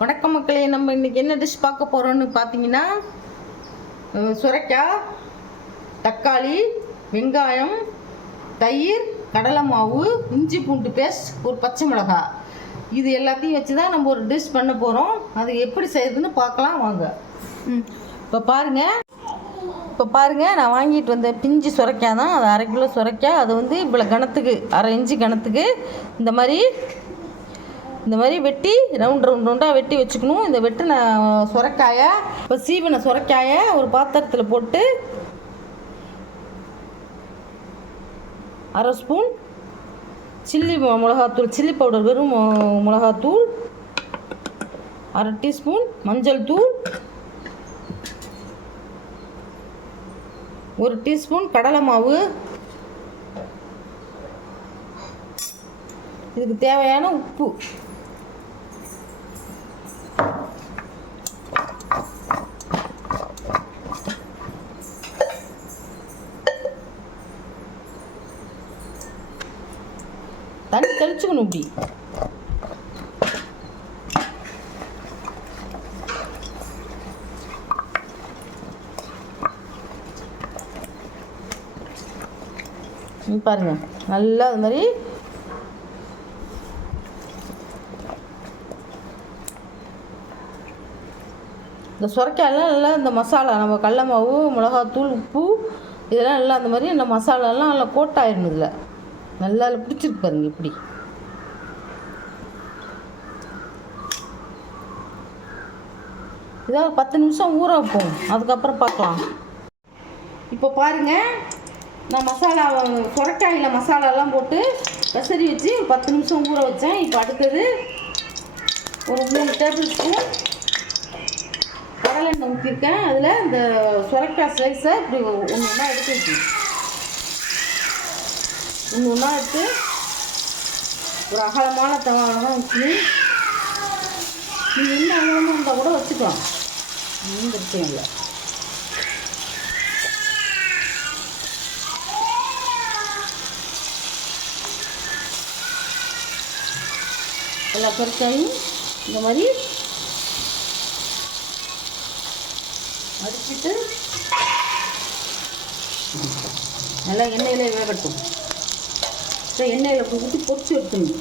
வணக்கம் மக்களே, நம்ம இன்றைக்கி என்ன டிஷ் பார்க்க போகிறோன்னு பார்த்தீங்கன்னா, சுரைக்காய், தக்காளி, வெங்காயம், தயிர், கடலை மாவு, இஞ்சி பூண்டு பேஸ்ட், ஒரு பச்சை மிளகாய், இது எல்லாத்தையும் வச்சு தான் நம்ம ஒரு டிஷ் பண்ண போகிறோம். அது எப்படி செய்யுதுன்னு பார்க்கலாம் வாங்க. இப்போ பாருங்கள், நான் வாங்கிட்டு வந்த பிஞ்சு சுரைக்காய் தான். அது 1/2 கிலோ சுரைக்காய். அது வந்து இவ்வளோ கணத்துக்கு, 1/2 இன்ச்சு கணத்துக்கு இந்த மாதிரி வெட்டி ரவுண்டாக வெட்டி வச்சுக்கணும். இந்த வெட்டின சுரைக்காயை, இப்போ சீவின சுரைக்காயை ஒரு பாத்திரத்தில் போட்டு 1/2 ஸ்பூன் மிளகாத்தூள், சில்லி பவுடர், வெறும் மிளகாத்தூள், 1/2 டீஸ்பூன் மஞ்சள் தூள், 1 டீஸ்பூன் கடலை மாவு, இதுக்கு தேவையான உப்பு, தண்ணி தெளிச்சுக்கணும். இப்படி பாருங்க, நல்லா அது மாதிரி இந்த சுரைக்காயெல்லாம் நல்லா இந்த மசாலா, நம்ம கடல மாவு, மிளகாத்தூள், உப்பு, இதெல்லாம் நல்லா அந்த மாதிரி இந்த மசாலாலாம் நல்லா கோட்டாயிடணும். இதில் நல்லா பிடிச்சிருக்கு பாருங்க. இப்படி இதாக 10 நிமிஷம் ஊற வைப்போம், அதுக்கப்புறம் பார்க்கலாம். இப்போ பாருங்கள், நான் சுரைக்காயில் மசாலாலாம் போட்டு பெசரி வச்சு 10 நிமிஷம் ஊற வச்சேன். இப்போ அடுத்தது ஒரு 3 டேபிள் ஸ்பூன் கடலை எண்ணெய் ஊற்றிருக்கேன். அதில் இந்த சுரைக்காய் ஸ்லைஸை இப்படி ஒன்று ஒன்றா எடுத்து வச்சு ஒரு அகலமான தவாவில் தான் வச்சு, நீங்கள் இன்னும் அகலமாக இருந்தால் கூட வச்சுக்கலாம், ஒன்றும் பிரச்சனை இல்லை. எல்லா சுரைக்காயும் இந்த மாதிரி அடிச்சுட்டு நல்லா எண்ணெயில் வேகட்டும். இப்போ எண்ணெயில் ஊற்றி பொரிச்சு எடுத்துங்க.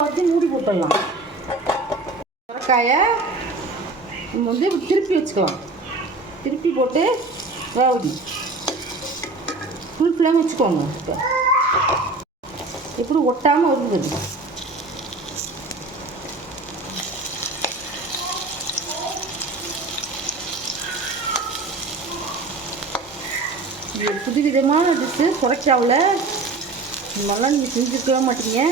பற்றி மூடி போட்டுடலாம். சுரைக்காயை நம்ம வந்து திருப்பி வச்சுக்கலாம். திருப்பி போட்டு வேகுது. ஃபுல் ஃப்ளேம் வச்சுக்கோங்க. இப்போ எப்படி ஒட்டாமல் வருது. இது புதுவிதமான டிஷ்ஷு சுரைக்காவில். நல்லா நீங்கள் செஞ்சுருக்கவே மாட்டீங்க.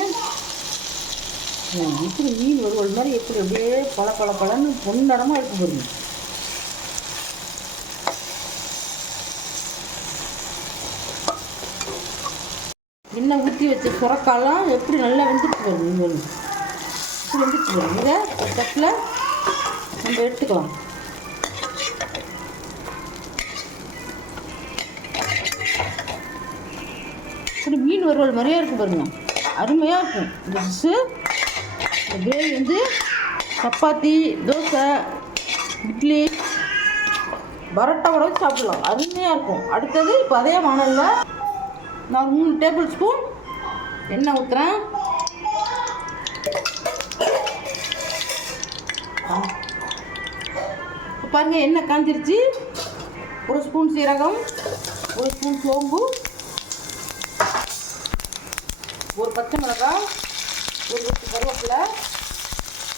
இப்படி மீன் வறுவல் மாதிரி எப்படி அப்படியே பழன்னு பொன்னடமாக இருக்கும் பாருங்க. எண்ணெய் ஊற்றி வச்ச சுரைக்காலாம் எப்படி நல்லா வெந்துட்டு வருது. இப்படி வெந்துட்டு வரும். இதை தட்டில் நம்ம எடுத்துக்கலாம். இப்படி மீன் வறுவல் மாதிரியே இருக்கும் பாருங்க, அருமையாக இருக்கும் இந்த டிஷ்ஷு. இந்த கிரேவி வந்து சப்பாத்தி, தோசை, இட்லி, பரோட்டாவோட வச்சு சாப்பிடலாம், அருமையாக இருக்கும். அடுத்தது இப்போ அதே வானலில் நான் 3 டேபிள் ஸ்பூன் எண்ணெய் ஊற்றுறேன். இப்போ பாருங்கள், எண்ணெய் காஞ்சிருச்சு. 1 ஸ்பூன் சீரகம், 1 ஸ்பூன் சோம்பு, 1 பச்சை மிளகாய், 1 கொத்து கருவேப்பிலை,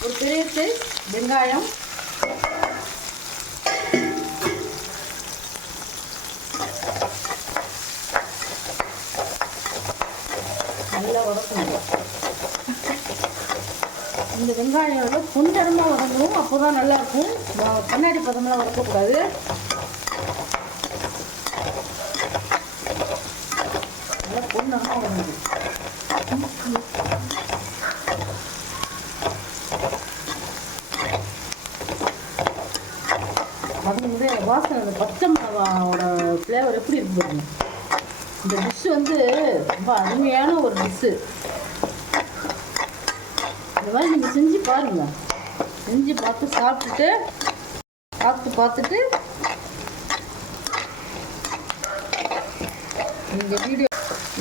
1 பெரிய சைஸ் வெங்காயம், நல்லா வதக்கணும். இந்த வெங்காயம் கொஞ்சமாக வதங்கணும், அப்போ தான் நல்லாயிருக்கும். கண்ணாடி பதமெல்லாம் வதக்கக்கூடாது. நல்லா பொன்னமாக வதங்கணும். அது வந்து வாசனை, அந்த பச்சை மிளகாவோட ஃப்ளேவர் எப்படி இருக்கு பாருங்க. இந்த டிஷ்ஷு வந்து ரொம்ப அருமையான ஒரு டிஷ்ஷு. இந்த மாதிரி நீங்கள் செஞ்சு பாருங்கள். செஞ்சு பார்த்துட்டு பார்த்துட்டு இந்த வீடியோ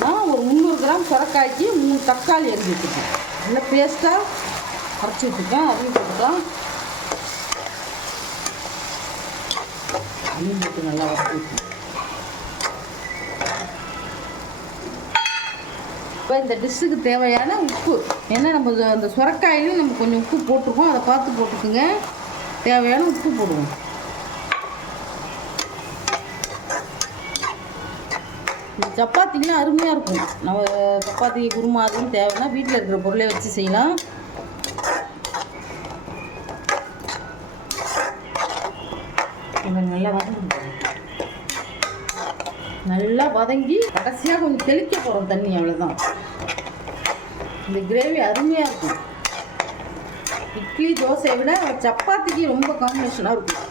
நான் ஒரு 300 கிராம் சுரக்காய்க்கு 3 தக்காளி அரிஞ்சு வச்சுருக்கேன். நல்லா பேஸ்ட்டாக அரைச்சி வச்சுருக்கேன். அதையும் போட்டுக்கலாம். அதையும் போட்டு நல்லா வறுத்து வச்சுருக்கேன். இப்போ இந்த டிஷ்ஷுக்கு தேவையான உப்பு, ஏன்னா நம்ம அந்த சுரக்காயிலும் நம்ம கொஞ்சம் உப்பு போட்டிருக்கோம், அதை பார்த்து போட்டுக்குங்க. தேவையான உப்பு போடுவோம். இந்த சப்பாத்திக்கெலாம் அருமையாக இருக்கும். நம்ம சப்பாத்தி குருமா அதுவும் தேவைன்னா வீட்டில் இருக்கிற பொருளை வச்சு செய்யலாம். நல்லா வதங்கி கடைசியாக கொஞ்சம் தெளிக்க போகிறோம் தண்ணி, அவ்வளோதான். இந்த கிரேவி அருமையாக இருக்கும். இட்லி தோசையை விட சப்பாத்திக்கு ரொம்ப காம்பினேஷனாக இருக்கும்.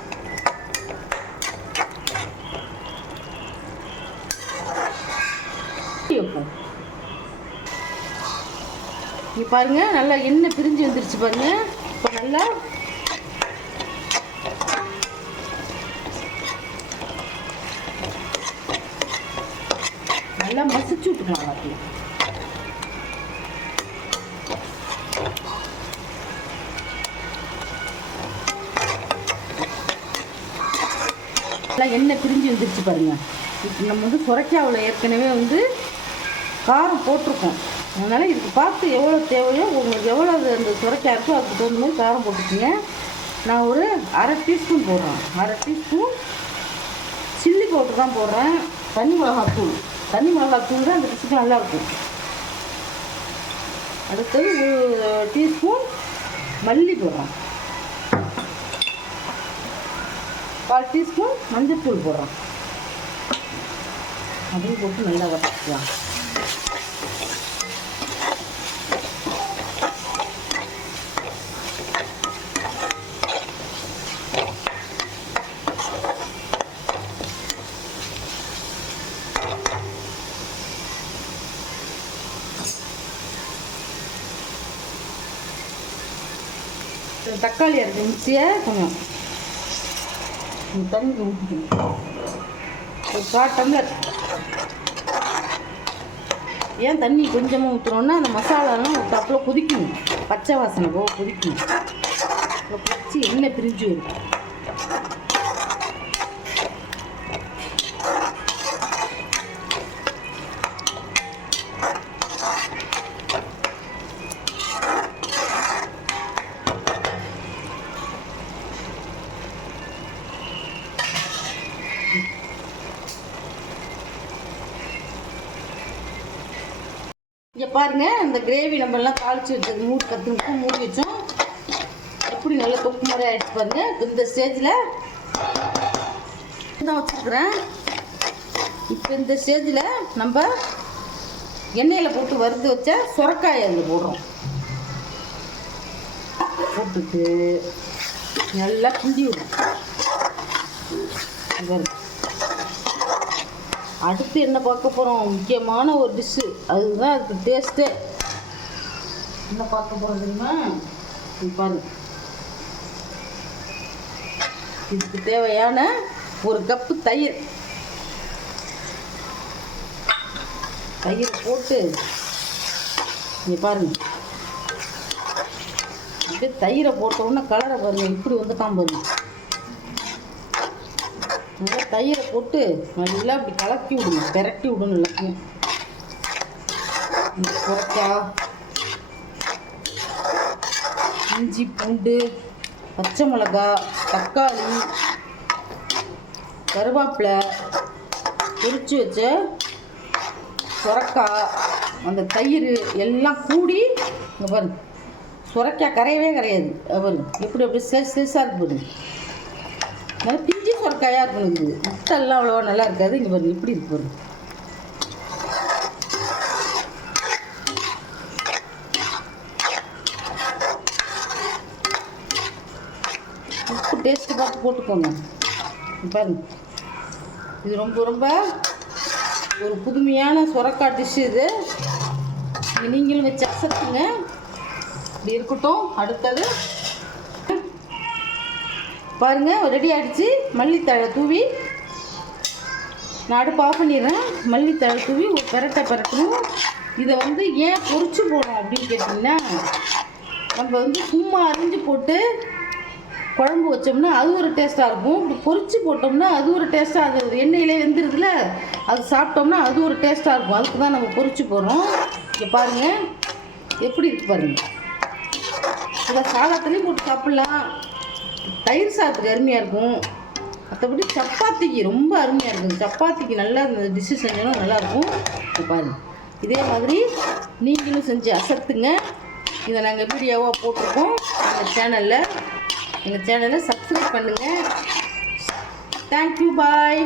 இங்கே பாருங்க, நல்லா எண்ணெய் பிரிஞ்சு வந்துருச்சு பாருங்க. இப்போ நல்லா மசிச்சு விட்டுக்கலாம். எல்லாத்தையும் நல்லா எண்ணெய் பிரிஞ்சு வந்துருச்சு பாருங்க. இப்போ நம்ம வந்து சுரைக்காவில் ஏற்கனவே வந்து காரம் போட்டிருக்கோம். அதனால் இதுக்கு பார்த்து எவ்வளோ தேவையோ, உங்களுக்கு எவ்வளோ அந்த சுரைக்காய் இருக்கோ அதுக்கு தகுந்த மாதிரி காரம் போட்டுக்கோங்க. நான் ஒரு 1/2 டீஸ்பூன் போடுறேன். 1/2 டீஸ்பூன் சில்லி பவுடர் தான் போடுறேன். தனி மிளகாத்தூள் தான் அந்த டிஷ்ஷுக்கு நல்லாயிருக்கும். அடுத்தது 1 டீஸ்பூன் மல்லி போடுறேன். 1/4 டீஸ்பூன் மஞ்சள்தூள் போடுறேன். அதையும் போட்டு நல்லா வதக்கிக்கலாம். தக்காளி அரைச்சி மிக்சியை கொஞ்சம் தண்ணி ஊற்றிக்கணும். ஒரு 1/4 டம்ளர். ஏன் தண்ணி கொஞ்சமாக ஊற்றுறோன்னா அந்த மசாலாலாம் ஒரு தப்பில் கொதிக்கணும், பச்சை வாசனை போக கொதிக்கணும். கொதிச்சு எண்ணெய் பிரிஞ்சு வரும். இங்கே பாருங்கள், அந்த கிரேவி நம்மலாம் தாளித்து வச்சது 10 நிமிஷம் மூடி வச்சோம். எப்படி நல்லா தொக்கு மாதிரி ஆகிடுச்சு பாருங்கள். இந்த ஸ்டேஜில் தான் வச்சுருக்குறேன். இப்போ இந்த ஸ்டேஜில் நம்ம எண்ணெயில் போட்டு வறுத்து வச்ச சுரக்காயை அதில் போடுறோம். போட்டுட்டு நல்லா கிண்டி விடும். அடுத்து என்ன பார்க்க போகிறோம்? முக்கியமான ஒரு டிஷ்ஷு, அதுதான் அதுக்கு டேஸ்ட்டே. என்ன பார்க்க போகிறோம் தெரியுமா? பாருங்க, இதுக்கு தேவையான 1 கப்பு தயிர் போட்டு இங்கே பாருங்க. அப்படியே தயிரை போட்டோன்னா கலரை பாருங்கள், இப்படி வந்துட்டான் பாருங்க. நல்லா தயிரை போட்டு நல்லா இப்படி கலக்கி விடுங்க, பெரட்டி விடணும் எல்லாத்தையும். இந்த சுரைக்காய், இஞ்சி பூண்டு, பச்சை மிளகாய், தக்காளி, கருவேப்பிலை, பொரிச்சு வச்ச சுரைக்காய், அந்த தயிர் எல்லாம் கூடி இங்கே பாருங்க. சுரைக்காய் கரையவே கரையாது. பாருங்க எப்படி சேஸாக இருக்கு பாருங்க. நல்லா பிஞ்சு சுரக்காயாக இருக்கணும். இது முட்டெல்லாம் அவ்வளோவா நல்லா இருக்காது. இங்கே பாருங்க இப்படி இருக்கு பாருங்க. உப்பு டேஸ்ட்டு பார்த்து போட்டுக்கோங்க. பாருங்க, இது ரொம்ப ரொம்ப ஒரு புதுமையான சுரக்காய் டிஷ் இது. நீங்களும் வச்சு அசத்துங்க. இப்படி இருக்கட்டும். அடுத்தது பாருங்கள், ரெடி ஆகிடுச்சு. மல்லித்தழை தூவி நான் அடுப்பு ஆஃப் பண்ணிடுறேன். மல்லித்தழை தூவி ஒரு பெரட்டணும். இதை ஏன் பொரிச்சு போடணும் அப்படின்னு கேட்டிங்கன்னா, நம்ம சும்மா அரிஞ்சு போட்டு குழம்பு வச்சோம்னா அது ஒரு டேஸ்ட்டாக இருக்கும். இப்படி பொரிச்சு போட்டோம்னா அது ஒரு டேஸ்ட்டாக, அது எண்ணெயிலே வெந்துடுதுல, அது சாப்பிட்டோம்னா அது ஒரு டேஸ்ட்டாக இருக்கும். அதுக்கு தான் நம்ம பொரிச்சு போடுறோம். இங்கே பாருங்கள் எப்படி இருக்கு பாருங்கள். இதை சாதத்துலேயும் போட்டு சாப்பிட்லாம். தயிர் சாதத்துக்கு அருமையாக இருக்கும். மற்றபடி சப்பாத்திக்கு ரொம்ப அருமையாக இருக்கும். சப்பாத்திக்கு நல்லா இந்த டிஷ்ஷு செஞ்சோன்னா நல்லாயிருக்கும். இப்போ பாருங்கள், இதே மாதிரி நீங்களும் செஞ்சு அசத்துங்க. இதை நாங்கள் வீடியோவாக போட்டிருக்கோம் எங்கள் சேனலில் சப்ஸ்கிரைப் பண்ணுங்கள். தேங்க்யூ, பாய்.